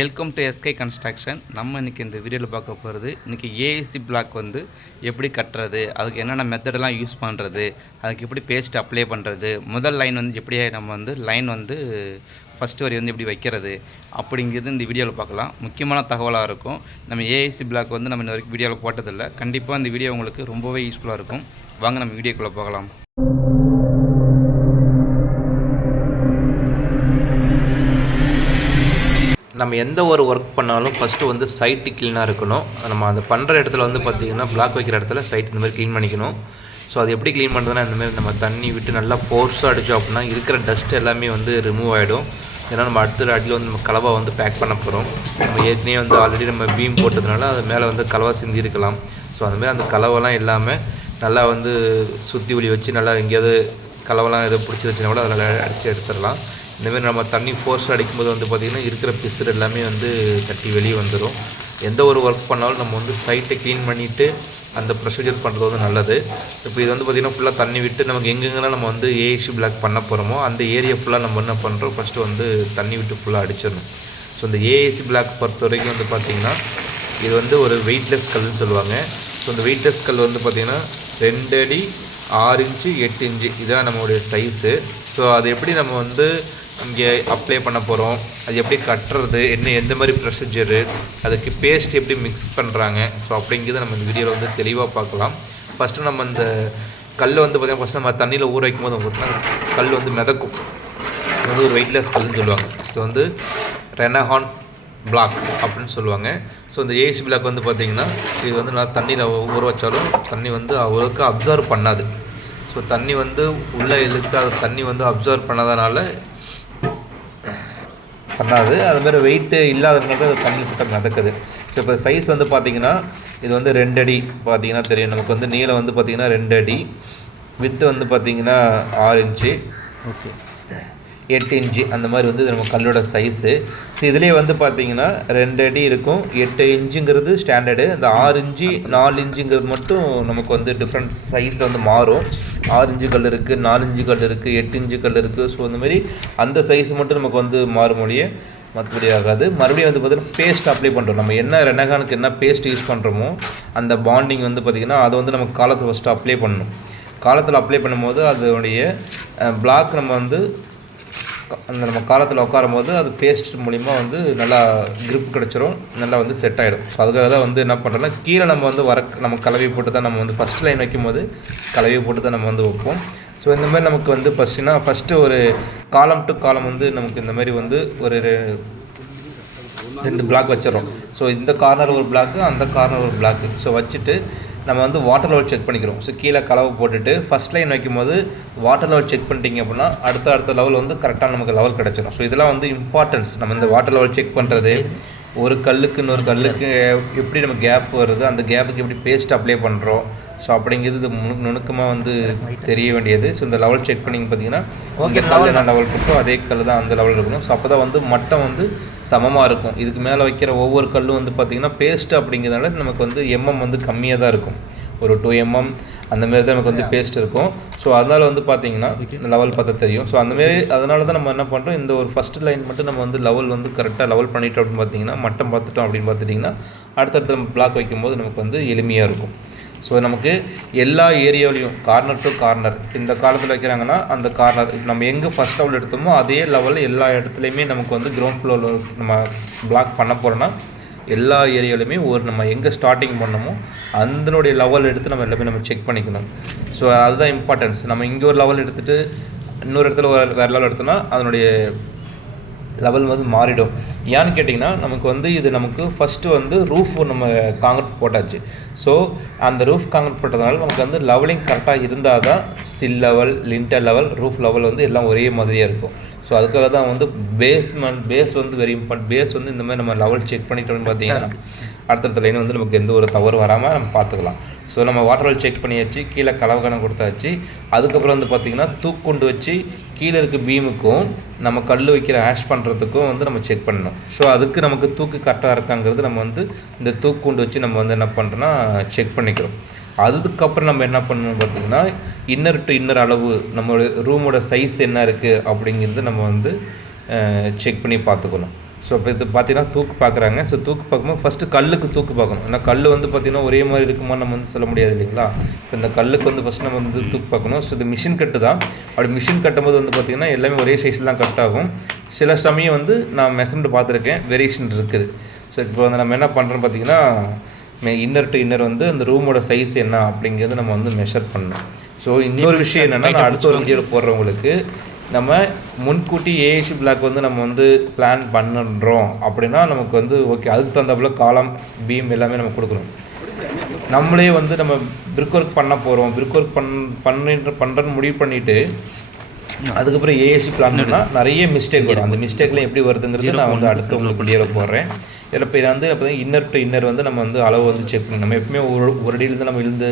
Welcome to SK construction நம்ம இன்றைக்கி இந்த வீடியோவில் பார்க்க போகிறது இன்றைக்கி ஏஏசி பிளாக் வந்து எப்படி கட்டுறது அதுக்கு என்னென்ன மெத்தடெல்லாம் யூஸ் பண்ணுறது அதுக்கு எப்படி பேஸ்ட் அப்ளை பண்ணுறது முதல் லைன் வந்து எப்படி நம்ம வந்து லைன் வந்து ஃபஸ்ட்டு வரி வந்து எப்படி வைக்கிறது அப்படிங்கிறது இந்த வீடியோவில் பார்க்கலாம். முக்கியமான தகவலாக இருக்கும். நம்ம ஏஏசி பிளாக் வந்து நம்ம இன்ன வரைக்கும் வீடியோவில் போட்டதில்லை. கண்டிப்பாக இந்த வீடியோ உங்களுக்கு ரொம்பவே யூஸ்ஃபுல்லாக இருக்கும். வாங்க நம்ம வீடியோக்குள்ளே போகலாம். நம்ம எந்த ஒரு ஒர்க் பண்ணாலும் ஃபஸ்ட்டு வந்து சைட்டு க்ளீனாக இருக்கணும். நம்ம அதை பண்ணுற இடத்துல வந்து பார்த்திங்கன்னா பிளாக் வைக்கிற இடத்துல சைட் இந்த மாதிரி க்ளீன் பண்ணிக்கணும். ஸோ அது எப்படி க்ளீன் பண்ணுறதுனா இந்தமாதிரி நம்ம தண்ணி விட்டு நல்லா ஃபோர்ஸாக அடித்தோம் அப்படின்னா இருக்கிற டஸ்ட் எல்லாமே வந்து ரிமூவ் ஆகிடும் ஏன்னா நம்ம அடுத்த அடியில் வந்து நம்ம கலவை வந்து பேக் பண்ண போகிறோம் நம்ம ஏற்கனவே வந்து ஆல்ரெடி நம்ம பீம் போட்டதுனால அது மேலே வந்து கலவை சிந்தி இருக்கலாம். ஸோ அந்தமாரி அந்த கலவைலாம் இல்லாமல் நல்லா வந்து சுற்றி ஒளி வச்சு நல்லா எங்கேயாவது கலவெல்லாம் எதோ பிடிச்சி வச்சுனா கூட அதில் அடித்து எடுத்துடலாம். இந்தமாரி நம்ம தண்ணி ஃபோர்ஸ் அடிக்கும்போது வந்து பார்த்திங்கன்னா இருக்கிற பிசுறு எல்லாமே வந்து தட்டி வெளியே வந்துடும் எந்த ஒரு ஒர்க் பண்ணாலும் நம்ம வந்து சைட்டை க்ளீன் பண்ணிவிட்டு அந்த ப்ரொசீஜர் பண்ணுறது வந்து நல்லது. இப்போ இது வந்து பார்த்திங்கன்னா ஃபுல்லாக தண்ணி விட்டு நமக்கு எங்கெங்கெல்லாம் நம்ம வந்து ஏஏசி பிளாக் பண்ண போகிறோமோ அந்த ஏரியா ஃபுல்லாக நம்ம என்ன பண்ணுறோம் ஃபஸ்ட்டு வந்து தண்ணி விட்டு ஃபுல்லாக அடிச்சிடணும். ஸோ இந்த ஏஏசி பிளாக் பொறுத்த வரைக்கும் வந்து பார்த்திங்கன்னா இது வந்து ஒரு வெயிட்லெஸ் கல்லுன்னு சொல்லுவாங்க. ஸோ இந்த வெயிட்லெஸ் கல் வந்து பார்த்திங்கன்னா ரெண்டு அடி ஆறு இன்ச்சு எட்டு இன்ச்சு இதுதான் நம்மளுடைய சைஸு ஸோ அது எப்படி நம்ம வந்து இங்கே அப்ளை பண்ண போகிறோம் அது எப்படி கட்டுறது என்ன எந்த மாதிரி ப்ரொசீஜரு அதுக்கு பேஸ்ட் எப்படி மிக்ஸ் பண்ணுறாங்க ஸோ அப்படிங்கிறத நம்ம இந்த வீடியோவில் வந்து தெளிவாக பார்க்கலாம். ஃபஸ்ட்டு நம்ம இந்த கல் வந்து பார்த்திங்கன்னா ஃபஸ்ட்டு நம்ம தண்ணியில் ஊற வைக்கும் போது பார்த்தீங்கன்னா கல் வந்து மிதக்கும். இது வந்து ஒரு வெயிட்லெஸ் கல்லுன்னு சொல்லுவாங்க. இது வந்து ரெனஹான் பிளாக் அப்படின்னு சொல்லுவாங்க. ஸோ இந்த ஏசி பிளாக் வந்து பார்த்திங்கன்னா இது வந்து நான் தண்ணியில் ஊற வச்சாலும் தண்ணி வந்து அவ்வளோக்கு அப்சர்வ் பண்ணாது. ஸோ தண்ணி வந்து உள்ளே இழுத்து அது தண்ணி வந்து அப்சர்வ் பண்ணாதனால பண்ணாது. அதுமாரி வெயிட்டு இல்லாததுனால அது தண்ணி போட்டால் மிதக்குது. ஸோ இப்போ சைஸ் வந்து பார்த்திங்கன்னா இது வந்து ரெண்டு அடி பார்த்தீங்கன்னா தெரியும். நமக்கு வந்து நீளம் வந்து பார்த்திங்கன்னா ரெண்டு அடி. வித்து வந்து பார்த்திங்கன்னா ஆறு இன்ச்சு ஓகே எட்டு இன்ச்சு அந்த மாதிரி வந்து நம்ம கல்லோட சைஸு ஸோ இதுலேயே வந்து பார்த்தீங்கன்னா ரெண்டு அடி இருக்கும். எட்டு இன்ச்சுங்கிறது ஸ்டாண்டர்டு இந்த ஆறு இன்ச்சு நாலு இன்ச்சுங்கிறது மட்டும் நமக்கு வந்து டிஃப்ரெண்ட் சைஸில் வந்து மாறும். ஆறு இன்ச்சு கல் இருக்குது நாலு இன்ச்சு கல் இருக்குது எட்டு இன்ச்சு கல் இருக்குது ஸோ அந்த மாதிரி அந்த சைஸ் மட்டும் நமக்கு வந்து மாறும் மொழியே மற்றபடி ஆகாது. மறுபடியும் வந்து பார்த்திங்கன்னா பேஸ்ட் அப்ளை பண்ணுறோம் நம்ம என்ன ரெனகானுக்கு என்ன பேஸ்ட் யூஸ் பண்ணுறோமோ அந்த பாண்டிங் வந்து பார்த்திங்கன்னா அதை வந்து நம்ம காலத்தில் ஃபஸ்ட்டு அப்ளை பண்ணணும். காலத்தில் அப்ளை பண்ணும்போது அதோடைய பிளாக் நம்ம வந்து அந்த நம்ம காலத்தில் உட்காரும் போது அது பேஸ்ட் மூலிமா வந்து நல்லா க்ரிப் கிடச்சிரும் நல்லா வந்து செட் ஆகிடும் ஸோ அதுக்காக தான் வந்து என்ன பண்ணுறோம்னா கீழே நம்ம வந்து வர நம்ம கலவி போட்டு தான் நம்ம வந்து ஃபஸ்ட் லைன் வைக்கும்போது கலவையை போட்டு தான் நம்ம வந்து வைப்போம். ஸோ இந்த மாதிரி நமக்கு வந்து ஃபஸ்ட்டுனா ஃபஸ்ட்டு ஒரு காலம் டு காலம் வந்து நமக்கு இந்த மாதிரி வந்து ஒரு ரெண்டு பிளாக் வச்சிடறோம். ஸோ இந்த கார்னர் ஒரு பிளாக்கு அந்த கார்னர் ஒரு பிளாக்கு ஸோ வச்சுட்டு நம்ம வந்து வாட்டர் லெவல் செக் பண்ணிக்கிறோம். ஸோ கீழே கலவை போட்டுட்டு ஃபஸ்ட் லைன் வைக்கும்போது வாட்டர் லெவல் செக் பண்ணிட்டீங்க அப்படின்னா அடுத்த அடுத்த லெவல் வந்து கரெக்டாக நமக்கு லெவல் கிடச்சிடும் ஸோ இதெல்லாம் வந்து இம்பார்ட்டன்ஸ் நம்ம இந்த வாட்டர் லெவல் செக் பண்ணுறது ஒரு கல்லுக்கு இன்னொரு கல்லுக்கு எப்படி நம்ம கேப் வருது அந்த கேப்புக்கு எப்படி பேஸ்ட் அப்ளை பண்ணுறோம் ஸோ அப்படிங்கிறது இது நுணு நுணுக்கமாக வந்து தெரிய வேண்டியது. ஸோ இந்த லெவல் செக் பண்ணிங்க பார்த்தீங்கன்னா ஓகே கல் என்ன லெவல் இருக்கோ அதே கல் தான் அந்த லெவல் இருக்கணும். ஸோ அப்போ தான் வந்து மட்டம் வந்து சமமாக இருக்கும். இதுக்கு மேலே வைக்கிற ஒவ்வொரு கல்லும் வந்து பார்த்திங்கன்னா பேஸ்ட் அப்படிங்கிறதுனால நமக்கு வந்து எம்எம் வந்து கம்மியாக தான் இருக்கும். ஒரு டூ எம்எம் அந்த மாதிரி தான் நமக்கு வந்து பேஸ்ட் இருக்கும். ஸோ அதனால் வந்து பார்த்தீங்கன்னா லெவல் பார்த்தா தெரியும். ஸோ அந்தமாரி அதனால தான் நம்ம என்ன பண்ணுறோம் இந்த ஒரு ஃபஸ்ட் லைன் மட்டும் நம்ம வந்து லெவல் வந்து கரெக்டாக லெவல் பண்ணிட்டோம் அப்படின்னு பார்த்தீங்கன்னா மட்டம் பார்த்துட்டோம் அப்படின்னு பார்த்துட்டிங்கன்னா அடுத்தடுத்து நம்ம பிளாக் வைக்கும்போது நமக்கு வந்து எளிமையாக இருக்கும். ஸோ நமக்கு எல்லா ஏரியாவிலையும் கார்னர் டு கார்னர் இந்த காலத்தில் வைக்கிறாங்கன்னா அந்த கார்னர் நம்ம எங்கே ஃபஸ்ட் லெவல் எடுத்தோமோ அதே லெவலில் எல்லா இடத்துலையுமே நமக்கு வந்து கிரவுண்ட் ஃப்ளோரில் நம்ம பிளாக் பண்ண போகிறோன்னா எல்லா ஏரியாவிலையுமே ஒரு நம்ம எங்கே ஸ்டார்டிங் பண்ணமோ அதனுடைய லெவல் எடுத்து நம்ம எல்லாமே நம்ம செக் பண்ணிக்கணும். ஸோ அதுதான் இம்பார்ட்டன்ஸ் நம்ம இங்கே ஒரு லெவல் எடுத்துகிட்டு இன்னொரு இடத்துல ஒரு வேறு லெவல் எடுத்தோம்னா அதனுடைய லெவல் வந்து மாறிடும். ஏன்னு கேட்டிங்கன்னா நமக்கு வந்து இது நமக்கு ஃபஸ்ட்டு வந்து ரூஃப் நம்ம காங்கிரட் போட்டாச்சு. ஸோ அந்த ரூஃப் காங்கிரட் போட்டதுனால நமக்கு வந்து லெவலிங் கரெக்டாக இருந்தால் தான் sill level lintel level roof level வந்து எல்லாம் ஒரே மாதிரியாக இருக்கும். ஸோ அதுக்காக தான் வந்து பேஸ்மெண்ட் பேஸ் வந்து வெரி இம்பார்ட் பேஸ் வந்து இந்த மாதிரி நம்ம லெவல் செக் பண்ணிட்டோம்னு பார்த்தீங்கன்னா அடுத்தடுத்த லைன் வந்து நமக்கு எந்த ஒரு தவறு வராமல் நம்ம பார்த்துக்கலாம். ஸோ நம்ம வாட்டர் ஹோல் செக் பண்ணியாச்சு கீழே கலவகணம் கொடுத்தாச்சு. அதுக்கப்புறம் வந்து பார்த்திங்கன்னா தூக்குண்டு வச்சு கீழே இருக்க பீமுக்கும் நம்ம கல் வைக்கிற ஆஷ் பண்ணுறதுக்கும் வந்து நம்ம செக் பண்ணணும். ஸோ அதுக்கு நமக்கு தூக்கு கரெக்டாக இருக்காங்கிறது நம்ம வந்து இந்த தூக்குண்டு வச்சு நம்ம வந்து என்ன பண்ணுறோன்னா செக் பண்ணிக்கிறோம். அதுக்கப்புறம் நம்ம என்ன பண்ணணும் பார்த்தீங்கன்னா இன்னர் டு இன்னர் அளவு நம்மளோட ரூமோட சைஸ் என்ன இருக்குது அப்படிங்கிறது நம்ம வந்து செக் பண்ணி பார்த்துக்கணும். ஸோ இப்போ இது பார்த்தீங்கன்னா தூக்கு பார்க்குறாங்க ஸோ தூக்கு பார்க்கும்போது ஃபஸ்ட்டு கல்லுக்கு தூக்கு பார்க்கணும். ஏன்னா கல் வந்து பார்த்திங்கன்னா ஒரே மாதிரி இருக்குமா நம்ம வந்து சொல்ல முடியாது இல்லைங்களா? இப்போ இந்த கல்லுக்கு வந்து ஃபஸ்ட் நம்ம வந்து தூக்கு பார்க்கணும். ஸோ இது மிஷின் கட்டு தான். அப்படி மிஷின் கட்டும்போது வந்து பார்த்திங்கன்னா எல்லாமே ஒரே சைஸில் தான் கட் ஆகும். சில சமயம் வந்து நான் மெஷர்மெண்ட் பார்த்துருக்கேன். வேரியேஷன் இருக்குது. ஸோ இப்போ வந்து நம்ம என்ன பண்ணுறோம் பார்த்தீங்கன்னா இன்னர் டு இன்னர் வந்து அந்த ரூமோட சைஸ் என்ன அப்படிங்கிறது நம்ம வந்து மெஷர் பண்ணணும். ஸோ இன்னொரு விஷயம் என்னென்னா அடுத்த ஒரு வீடியோவில் போடுறவங்களுக்கு நம்ம முன்கூட்டி ஏஏசி பிளாக் வந்து நம்ம வந்து பிளான் பண்ணுறோம் அப்படின்னா நமக்கு வந்து ஓகே அதுக்கு தகுந்தாப்புல காலம் பீம் எல்லாமே நம்ம கொடுக்கணும். நம்மளே வந்து நம்ம பிரிக் ஒர்க் பண்ண போகிறோம் பிரிக் ஒர்க் பண் பண்ணிட்டு பண்ணுறன்னு முடிவு பண்ணிவிட்டு அதுக்கப்புறம் ஏஏசி பிளான் பண்ணால் நிறைய மிஸ்டேக் வரும். அந்த மிஸ்டேக்லாம் எப்படி வருதுங்கிறது நான் வந்து அடுத்து உங்களுக்கு வீடியோவில் போடுறேன். இதில் இப்போ வந்து பார்த்தீங்கன்னா இன்னர் டு இன்னர் வந்து நம்ம வந்து அளவு வந்து செக் பண்ணணும். நம்ம எப்பவுமே ஒரு ஒரு அடியிலேருந்து நம்ம இழுந்து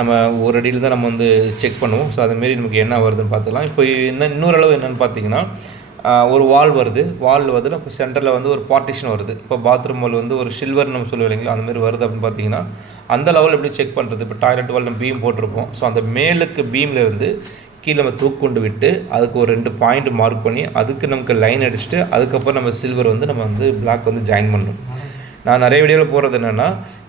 நம்ம ஒரு அடியில் தான் நம்ம வந்து செக் பண்ணுவோம். ஸோ அதுமாரி நமக்கு என்ன வருதுன்னு பார்த்துக்கலாம். இப்போ என்ன இன்னொரு அளவு என்னென்னு பார்த்தீங்கன்னா ஒரு வால் வருது. வால் வந்து இப்போ சென்டரில் வந்து ஒரு பார்ட்டிஷன் வருது. இப்போ பாத்ரூம் வால் வந்து ஒரு சில்வர் நம்ம சொல்லுவோம் இல்லைங்களா? அந்தமாரி வருது அப்படின்னு பார்த்தீங்கன்னா அந்த லெவலில் எப்படி செக் பண்ணுறது இப்போ டாய்லெட் வால் நம்ம பீம் போட்டிருப்போம். ஸோ அந்த மேலுக்கு பீம்லேருந்து கீழே நம்ம தூக்கொண்டு விட்டு அதுக்கு ஒரு ரெண்டு பாயிண்ட் மார்க் பண்ணி அதுக்கு நமக்கு லைன் அடிச்சுட்டு அதுக்கப்புறம் நம்ம சில்வர் வந்து நம்ம வந்து பிளாக் வந்து ஜாயின் பண்ணணும். நான் நிறைய வீடியோவில் போகிறது என்னென்னா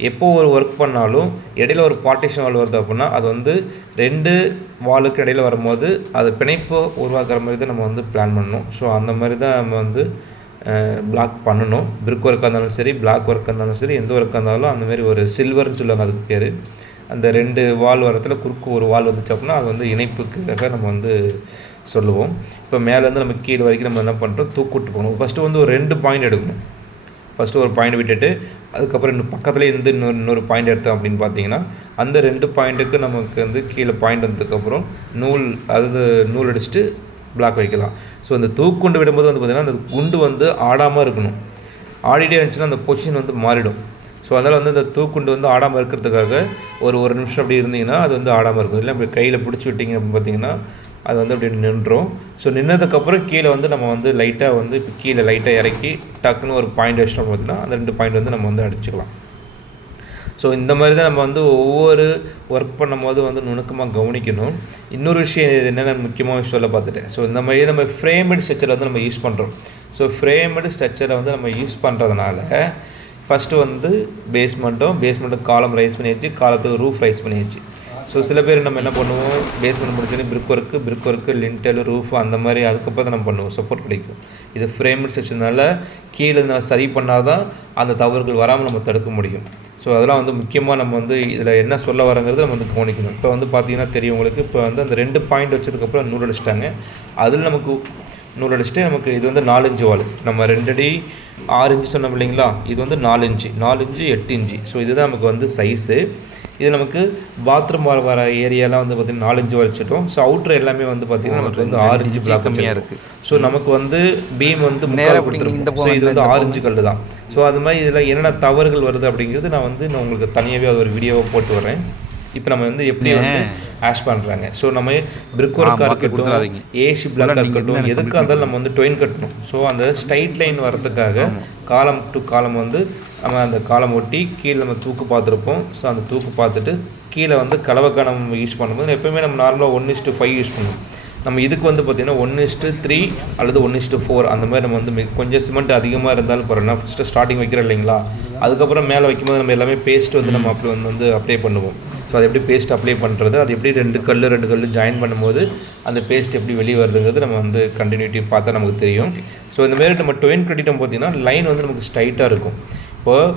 எப்போ ஒரு ஒர்க் பண்ணாலும் இடையில ஒரு பார்ட்டிஷன் வால் வருது அப்படின்னா அது வந்து ரெண்டு வாலுக்கு இடையில வரும்போது அது பிணைப்பு உருவாக்குற மாதிரி தான் நம்ம வந்து பிளான் பண்ணணும். ஸோ அந்த மாதிரி தான் நம்ம வந்து பிளாக் பண்ணணும். பிரிக் ஒர்க்காக இருந்தாலும் சரி பிளாக் ஒர்க்காக இருந்தாலும் சரி எந்த ஒர்க்காக இருந்தாலும் அந்த மாதிரி ஒரு சில்வர்னு சொல்லுவாங்க அதுக்கு பேர். அந்த ரெண்டு வால் வரத்தில் குறுக்கு ஒரு வால் வந்துச்சு அப்படின்னா அது வந்து இணைப்புக்காக நம்ம வந்து சொல்லுவோம். இப்போ மேலேருந்து நம்ம கீழே வரைக்கும் நம்ம என்ன பண்ணுறோம் தூக்கிட்டு போகணும். ஃபஸ்ட்டு வந்து ஒரு ரெண்டு பாயிண்ட் எடுக்கணும். ஃபஸ்ட்டு ஒரு பாயிண்ட் விட்டுட்டு அதுக்கப்புறம் இன்னும் பக்கத்துலேயே இருந்து இன்னொரு இன்னொரு பாயிண்ட் எடுத்தோம் அப்படின்னு பார்த்தீங்கன்னா அந்த ரெண்டு பாயிண்ட்டுக்கு நமக்கு வந்து கீழே பாயிண்ட் வந்ததுக்கப்புறம் நூல் அது நூல் அடிச்சுட்டு பிளாக் வைக்கலாம். ஸோ அந்த தூக்குண்டு விடும்போது வந்து பார்த்திங்கன்னா அந்த குண்டு வந்து ஆடாமல் இருக்கணும். ஆடிட்டே இருந்துச்சுன்னா அந்த பொசிஷன் வந்து மாறிடும். ஸோ அதனால் வந்து அந்த தூக்குண்டு வந்து ஆடாமல் இருக்கிறதுக்காக ஒரு ஒரு நிமிஷம் அப்படி இருந்தீங்கன்னா அது வந்து ஆடாமல் இருக்கும். இல்லை அப்படி கையில் பிடிச்சி விட்டீங்க அப்படின்னு பார்த்தீங்கன்னா அது வந்து அப்படி நின்றோம். ஸோ நின்னதுக்கப்புறம் கீழே வந்து நம்ம வந்து லைட்டாக வந்து இப்போ கீழே லைட்டாக இறக்கி டக்குன்னு ஒரு பாயிண்ட் வச்சிட்டோம் பார்த்தீங்கன்னா அந்த ரெண்டு பாயிண்ட் வந்து நம்ம வந்து அடிச்சுக்கலாம். ஸோ இந்த மாதிரி தான் நம்ம வந்து ஒவ்வொரு ஒர்க் பண்ணும்போது வந்து நுணுக்கமாக கவனிக்கணும். இன்னொரு விஷயம் இது என்னென்ன முக்கியமாக சொல்ல பார்த்துட்டேன். ஸோ இந்த மாதிரி நம்ம ஃப்ரேமட் ஸ்ட்ரக்சரை வந்து நம்ம யூஸ் பண்ணுறோம் ஸோ ஃப்ரேமட் ஸ்ட்ரக்சரை வந்து நம்ம யூஸ் பண்ணுறதுனால ஃபஸ்ட்டு வந்து பேஸ்மெண்ட்டும் பேஸ்மெண்ட்டும் காலம் ரைஸ் பண்ணியாச்சு காலத்துக்கு ரூஃப் ரைஸ் பண்ணியாச்சு. ஸோ சில பேர் நம்ம என்ன பண்ணுவோம்? Basement முடிச்சோன்னே brick work brick work lintel roof அந்த மாதிரி அதுக்கப்புறம் தான் நம்ம பண்ணுவோம். சப்போர்ட் கிடைக்கும் இது ஃப்ரேம்டு செக்ஷனால கீழே நம்ம சரி பண்ணால் தான் அந்த தவறுகள் வராமல் நம்ம தடுக்க முடியும். ஸோ அதெல்லாம் வந்து முக்கியமாக நம்ம வந்து இதில் என்ன சொல்ல வரங்கிறது நம்ம வந்து கவனிக்கணும். இப்போ வந்து பார்த்தீங்கன்னா தெரியும் உங்களுக்கு இப்போ வந்து அந்த ரெண்டு பாயிண்ட் வச்சதுக்கப்புறம் நூல் அடிச்சிட்டாங்க. அதில் நமக்கு நூல் அடிச்சுட்டு நமக்கு இது வந்து நாலு இன்ச்சு வால் நம்ம ரெண்டடி ஆறு இன்ச்சு சொன்னோம் இல்லைங்களா? இது வந்து நாலு இன்ச்சு. நாலு இன்ச்சு எட்டு இன்ச்சு. ஸோ இதுதான் நமக்கு வந்து சைஸு இது நமக்கு பாத்ரூம் வர வர ஏரியாலாம் வந்து பார்த்திங்கன்னா நாலு இன்ச்சு வச்சுட்டோம். ஸோ அவுட்ரு எல்லாமே வந்து பார்த்திங்கன்னா நமக்கு வந்து இன்ச்சு பிளாக் கம்மியா கம்மியாக இருக்கு. இருக்குது ஸோ நமக்கு வந்து பீம் வந்து நேரா முக்கால் இப்படி இந்த கொடுத்துருக்கோம் ஸோ இது வந்து இன்ச்சு கல் தான் ஸோ அது மாதிரி இதில் என்னென்ன தவறுகள் வருது அப்படிங்கிறது நான் வந்து நான் உங்களுக்கு தனியாகவே அது ஒரு வீடியோவை போட்டு வரேன் இப்போ நம்ம வந்து எப்படி வந்து ஆஷ் பண்ணுறாங்க ஸோ நம்ம பிரிக் ஒர்க்காக இருக்கட்டும். ஏசி பிளாக்காக இருக்கட்டும் எதுக்காக இருந்தாலும் நம்ம வந்து டொயின் கட்டணும். ஸோ அந்த ஸ்ட்ரைட் லைன் வரதுக்காக காலம் டு காலம் வந்து நம்ம அந்த காலம் ஒட்டி கீழே நம்ம தூக்கு பார்த்துருப்போம். ஸோ அந்த தூக்கு பார்த்துட்டு கீழே வந்து கலவைக்காக நம்ம யூஸ் பண்ணும்போது எப்போயுமே நம்ம நார்மலாக ஒன் இஸ்ட்டு ஃபைவ் யூஸ் பண்ணுவோம். நம்ம இதுக்கு வந்து பார்த்திங்கன்னா ஒன் இஸ்ட்டு த்ரீ அல்லது ஒன் இஸ்ட்டு ஃபோர் அந்த மாதிரி நம்ம வந்து கொஞ்சம் சிமெண்ட் அதிகமாக இருந்தாலும் பரவாயில்ல. ஃபஸ்ட்டு ஸ்டார்டிங் வைக்கிறோம் இல்லைங்களா? அதுக்கப்புறம் மேலே வைக்கும்போது நம்ம எல்லாமே பேஸ்ட் வந்து நம்ம அப்படி வந்து வந்து அப்ளை பண்ணுவோம். ஸோ அது எப்படி பேஸ்ட் அப்ளை பண்ணுறது அது எப்படி ரெண்டு கல் ரெண்டு கல் ஜாயின் பண்ணும்போது அந்த பேஸ்ட் எப்படி வெளியே வருதுங்கிறது நம்ம வந்து கண்டினியூட்டி பார்த்தா நமக்கு தெரியும். ஸோ இந்த மாதிரி நம்ம டொயின் கட்டிட்டோம் பார்த்தீங்கன்னா லைன் வந்து நமக்கு ஸ்ட்ரைட்டாக இருக்கும். இப்போது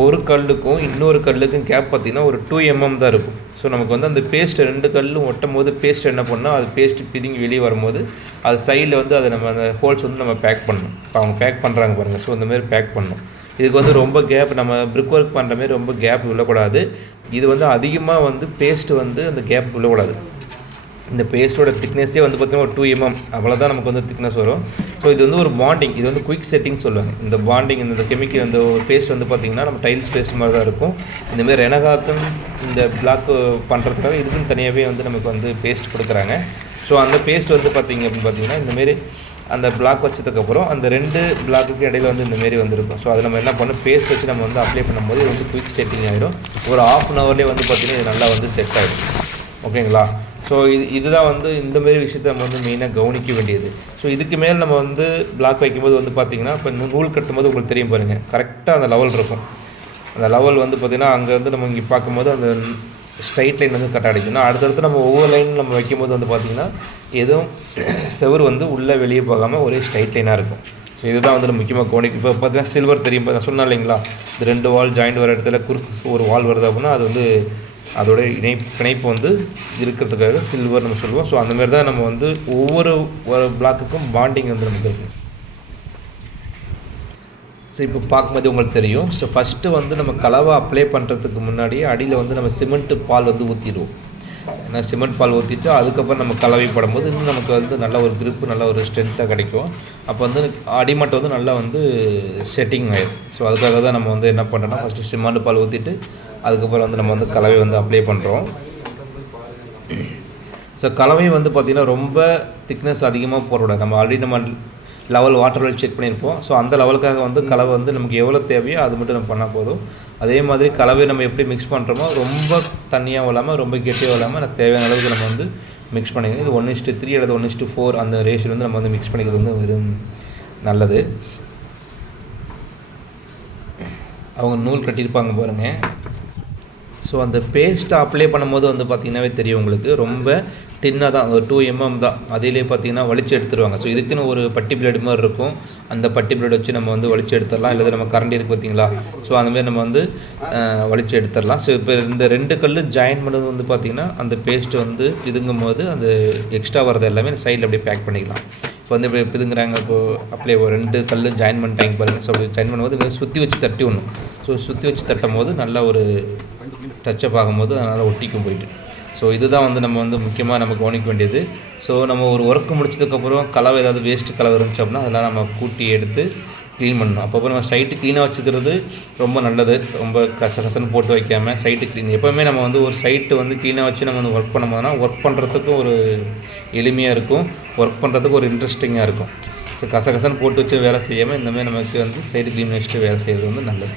ஒரு கல்லுக்கும் இன்னொரு கல்லுக்கும் கேப் பார்த்தீங்கன்னா ஒரு டூ எம்எம் தான் இருக்கும். ஸோ நமக்கு வந்து அந்த பேஸ்ட்டை ரெண்டு கல்லும் ஒட்டும் போது பேஸ்ட் என்ன பண்ணால் அது பேஸ்ட்டு பிதுங்கி வெளியே வரும்போது அது சைடில் வந்து அதை நம்ம அந்த ஹோல்ஸ் வந்து நம்ம பேக் பண்ணணும். இப்போ அவங்க பேக் பண்ணுறாங்க பாருங்கள் ஸோ இந்த மாதிரி பேக் பண்ணணும். இதுக்கு வந்து ரொம்ப கேப் நம்ம பிரிக் ஒர்க் பண்ணுற மாதிரி ரொம்ப கேப் விழக்கூடாது இது வந்து அதிகமாக வந்து பேஸ்ட்டு வந்து அந்த கேப் விழக்கூடாது இந்த பேஸ்ட்டோட திக்னஸே வந்து பார்த்தீங்கன்னா ஒரு டூ எம்எம் அவ்வளோதான் நமக்கு வந்து திக்னஸ் வரும். ஸோ இது வந்து ஒரு பாண்டிங் இது வந்து குயிக் செட்டிங் சொல்லுவாங்க. இந்த பாண்டிங் இந்த கெமிக்கல் இந்த ஒரு பேஸ்ட் வந்து பார்த்திங்கன்னா நம்ம டைல்ஸ் பேஸ்ட் மாதிரி தான் இருக்கும். இந்தமாரி ரெனகாத்தும் இந்த பிளாக் பண்ணுறதுக்காக இதுக்கும் தனியாகவே வந்து நமக்கு வந்து பேஸ்ட் கொடுக்குறாங்க. ஸோ அந்த பேஸ்ட் வந்து பார்த்திங்க அப்படின்னு பார்த்தீங்கன்னா இந்தமாரி அந்த பிளாக் வச்சதுக்கப்புறம் அந்த ரெண்டு பிளாக்குக்கு இடையில வந்து இந்தமாரி வந்திருக்கும். ஸோ அதை நம்ம என்ன பண்ணோம் பேஸ்ட் வச்சு நம்ம வந்து அப்ளை பண்ணும்போது இது வந்து குயிக் செட்டிங் ஆகிடும் ஒரு ஆஃப் அன் ஹவர்லேயே வந்து பார்த்திங்கன்னா இது நல்லா வந்து செட் ஆகிடும் ஓகேங்களா ஸோ இது இதுதான் வந்து இந்தமாரி விஷயத்த நம்ம வந்து மெயினாக கவனிக்க வேண்டியது. ஸோ இதுக்கு மேல் நம்ம வந்து பிளாக் வைக்கும்போது வந்து பார்த்திங்கன்னா இப்போ நூல் கட்டும்போது உங்களுக்கு தெரியும் பாருங்கள் கரெக்டாக அந்த லெவல் இருக்கும். அந்த லெவல் வந்து பார்த்திங்கன்னா அங்கேருந்து நம்ம இங்கே பார்க்கும்போது அந்த ஸ்ட்ரைட் லைன் வந்து கரெக்டாக அடிக்கணும் அடுத்தடுத்து நம்ம ஒவ்வொரு லைன் நம்ம வைக்கும்போது வந்து பார்த்திங்கன்னா எதுவும் செவுரு வந்து உள்ளே வெளியே போகாமல் ஒரே ஸ்ட்ரைட் லைனாக இருக்கும். ஸோ இதுதான் வந்து முக்கியமாக கவனிக்கும் இப்போ பார்த்தீங்கன்னா சில்வர் தெரியும் நான் சொன்னேன் இல்லைங்களா? இந்த ரெண்டு வால் ஜாயிண்ட் வர இடத்துல குறுக்கு ஒரு வால் வருது அப்படின்னா அது வந்து அதோட இணை பிணைப்பு வந்து இருக்கிறதுக்காக சில்வர் நம்ம சொல்லுவோம். ஸோ அந்தமாரி தான் நம்ம வந்து ஒவ்வொரு ஒரு பிளாக்குக்கும் பாண்டிங் வந்து நமக்கு இருக்கும் ஸோ இப்போ பார்க்கும்போது உங்களுக்கு தெரியும். ஸோ ஃபஸ்ட்டு வந்து நம்ம கலவை அப்ளை பண்ணுறதுக்கு முன்னாடியே அடியில் வந்து நம்ம சிமெண்ட்டு பால் வந்து ஊற்றிடுவோம் நான் சிமெண்ட் பால் ஊற்றிட்டு அதுக்கப்புறம் நம்ம கலவை போடும்போது இன்னும் நமக்கு வந்து நல்ல ஒரு க்ரிப்பு நல்ல ஒரு ஸ்ட்ரென்த்தாக கிடைக்கும். அப்போ வந்து அடிமட்டை வந்து நல்லா வந்து செட்டிங் ஆயிடும் ஸோ அதுக்காக தான் நம்ம வந்து என்ன பண்ணுறோம்னா ஃபஸ்ட்டு சிமெண்ட் பால் ஊற்றிட்டு அதுக்கப்புறம் வந்து நம்ம வந்து கலவை வந்து அப்ளை பண்ணுறோம் ஸோ கலவை வந்து பார்த்திங்கன்னா ரொம்ப திக்னஸ் அதிகமாக போடக்கூடாது. நம்ம ஆல்ரெடி நம்ம லெவல் வாட்டர் லெவல் செக் பண்ணியிருப்போம். ஸோ அந்த லெவலுக்காக வந்து கலவை வந்து நமக்கு எவ்வளோ தேவையோ அது மட்டும் நம்ம பண்ணால் போதும். அதே மாதிரி கலவை நம்ம எப்படி மிக்ஸ் பண்ணுறோமோ ரொம்ப தண்ணியாகவும் இல்லாமல் ரொம்ப கெட்டியாகவும் இல்லாமல் எனக்கு தேவையான அளவுக்கு நம்ம வந்து மிக்ஸ் பண்ணிக்கணும் இது ஒன் இஸ்ட்டு த்ரீ அல்லது ஒன் இஸ்ட்டு ஃபோர் அந்த ரேஷியோ வந்து நம்ம வந்து மிக்ஸ் பண்ணிக்கிறது வந்து வெறும் நல்லது. அவங்க நூல் கட்டியிருப்பாங்க பாருங்கள் ஸோ அந்த பேஸ்ட்டை அப்ளை பண்ணும்போது வந்து பார்த்திங்கனாவே தெரியும் உங்களுக்கு. ரொம்ப தின்னாக தான் ஒரு டூ எம்எம் தான். அதிலே பார்த்தீங்கன்னா வலிச்சு எடுத்துருவாங்க. ஸோ இதுக்குன்னு ஒரு பட்டி பிளேடு மாதிரி இருக்கும். அந்த பட்டி பிளேடு வச்சு நம்ம வந்து வலிச்சு எடுத்துடலாம். இல்லை நம்ம கரண்டி இருக்குது பார்த்திங்களா ஸோ அந்தமாரி நம்ம வந்து வலிச்சு எடுத்துடலாம். ஸோ இப்போ இந்த ரெண்டு கல் ஜாயின் பண்ணது வந்து பார்த்திங்கன்னா அந்த பேஸ்ட்டு வந்து இதுங்கும் போது அந்த எக்ஸ்ட்ரா வரது எல்லாமே சைடில் அப்படியே பேக் பண்ணிக்கலாம். இப்போ வந்து இப்போ இதுங்கிறாங்க இப்போ அப்படியே ஒரு ரெண்டு கல் ஜாயின் பண்ணிட்டாங்க பாருங்கள் ஸோ அப்படி ஜாயின் பண்ணும்போது சுற்றி வச்சு தட்டி விடணும். ஸோ சுற்றி வச்சு தட்டும் போது நல்ல ஒரு டச்சப் ஆகும்போது அதனால் ஒட்டிக்கும் போயிட்டு. ஸோ இதுதான் வந்து நம்ம வந்து முக்கியமாக நம்ம கவனிக்க வேண்டியது. ஸோ நம்ம ஒரு ஒர்க் முடிச்சதுக்கப்புறம் கலவை ஏதாவது வேஸ்ட்டு கலவை இருந்துச்சு அப்படின்னா அதெல்லாம் நம்ம கூட்டி எடுத்து க்ளீன் பண்ணணும். அப்பப்போ நம்ம சைட்டு க்ளீனாக வச்சுக்கிறது ரொம்ப நல்லது. ரொம்ப கச கசன்னு போட்டு வைக்காமல் சைட்டு க்ளீன் எப்போவுமே நம்ம வந்து ஒரு சைட்டு வந்து க்ளீனாக வச்சு நம்ம வந்து ஒர்க் பண்ணும்போதுனா ஒர்க் பண்ணுறதுக்கும் ஒரு எளிமையாக இருக்கும். ஒர்க் பண்ணுறதுக்கு ஒரு இன்ட்ரெஸ்டிங்காக இருக்கும். ஸோ கசகசன்னு போட்டு வச்சு வேலை செய்யாமல் இந்தமாதிரி நமக்கு வந்து சைடு க்ளீன் வச்சுட்டு வேலை செய்கிறது வந்து நல்லது.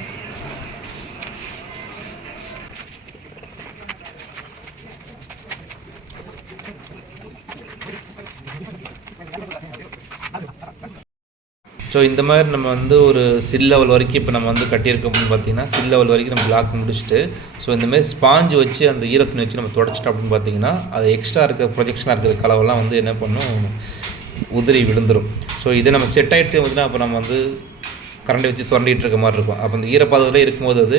ஸோ இந்த மாதிரி நம்ம வந்து ஒரு சில் லெவல் வரைக்கும் இப்போ நம்ம வந்து கட்டியிருக்கோம்னு பார்த்தீங்கன்னா சில் லெவல் வரைக்கும் நம்ம பிளாக் முடிச்சுட்டு ஸோ இந்த மாதிரி ஸ்பாஞ்சு வச்சு அந்த ஈரத்துணி வச்சு நம்ம தொடச்சிட்டோம் அப்படின்னு பார்த்தீங்கன்னா அது எக்ஸ்ட்ரா இருக்கிற ப்ரொஜெக்ஷனாக இருக்கிற கலவெல்லாம் வந்து என்ன பண்ணும்? உதிரி விழுந்துடும் ஸோ இதை நம்ம செட் ஆகிடுச்சு பார்த்தீங்கன்னா அப்போ நம்ம வந்து கரண்டி வச்சு சுரண்டிகிட்டு இருக்க மாதிரி இருக்கும் அப்போ அந்த ஈரப்பதத்திலே இருக்கும்போது அது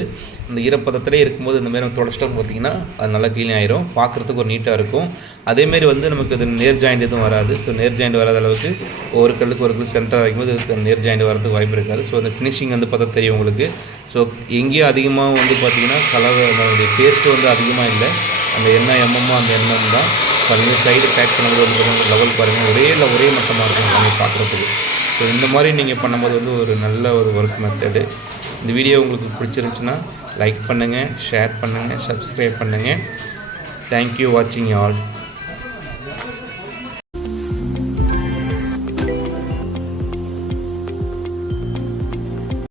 அந்த ஈரப்பதத்திலே இருக்கும்போது இந்த மாதிரி நம்ம தொடச்சிட்டோம் பார்த்தீங்கன்னா அது நல்லா க்ளீன் ஆயிரும். பார்க்குறதுக்கு ஒரு நீட்டாக இருக்கும். அதேமாரி வந்து நமக்கு அது நேர் ஜாயிண்ட் எதுவும் வராது. ஸோ நேர் ஜாயிண்ட் வராத அளவுக்கு ஒரு கல்லுக்கு ஒரு கல் சென்டர் வைக்கும்போது நேர் ஜாயிண்ட் வரதுக்கு வாய்ப்பு இருக்காது. ஸோ அந்த ஃபினிஷிங் வந்து பார்த்தா தெரியும் உங்களுக்கு. ஸோ எங்கேயும் அதிகமாக வந்து பார்த்தீங்கன்னா கலவை அதனுடைய டேஸ்ட்டு வந்து அதிகமாக இல்லை. அந்த எண்ணெய் எம்எம்மோ அந்த எண்ணம் தான். பாருங்கள் சைடு பேக் பண்ணும்போது வந்து லெவல் பாருங்கள் ஒரே இல்லை ஒரே மட்டமாக இருக்கும் எல்லாமே பார்க்குறதுக்கு ஸோ இந்த மாதிரி நீங்கள் பண்ணும்போது வந்து ஒரு நல்ல ஒரு ஒர்க் மெத்தடு இந்த வீடியோ உங்களுக்கு பிடிச்சிருந்துச்சுன்னா லைக் பண்ணுங்கள் ஷேர் பண்ணுங்கள் சப்ஸ்கிரைப் பண்ணுங்கள் தேங்க்யூ வாட்சிங் ஆல்